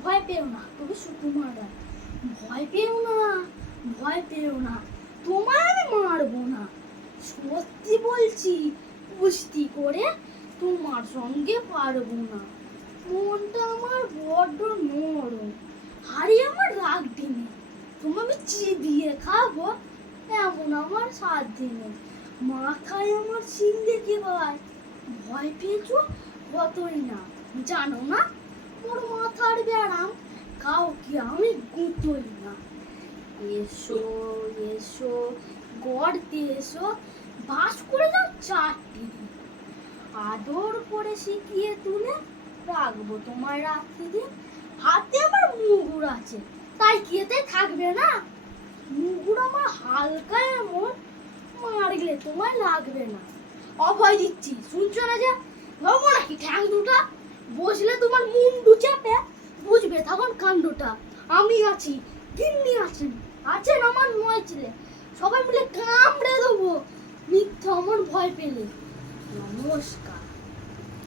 ভয় পেও না, তবে সুকুমার রায়, ভয় পেও না, ভয় পেও না, তোমায় আমি মারবো না। সত্যি বলছি, কুস্তি করে তোমার সঙ্গে পারবো না। মনটা আমার বড্ড নরম, হাড়ি আমার রাগ দিনে, তোমায় আমি চিবিয়ে খাবো এমন আমার সাধ্য নেই। মাথায় আমার শিং দেখে ভাই, ভয় পেয়েছো কতই না, জানো না ওর মাথার ব্যারাম, কাউকে আমি গুঁতোই না। এসো এসো, গড়তে এসো, বাস করে যাও 4টি দিন, আদর করে শিখিয়ে তুলে রাখবো তোমার রাত্রি দিন। হাতে আমার মুগুর আছে, তাই কি এতে থাকবে না? মুগুর আমার হালকা এমন, মারলে তোমায় লাগবে না। অভয় দিচ্ছি, শুনছো না যে? ভাবো নাকি ঠ্যাং দুটা, বসলে তোমার মুন্ডু চেপে বুঝবে তখন কাণ্ডটা। আমি আছি, গিন্নি আছেন, আছেন আমার 9 ছেলে, সবাই মিলে কামড়ে দেবো মিথ্যা আমার ভয় পেলে। নমস্কার।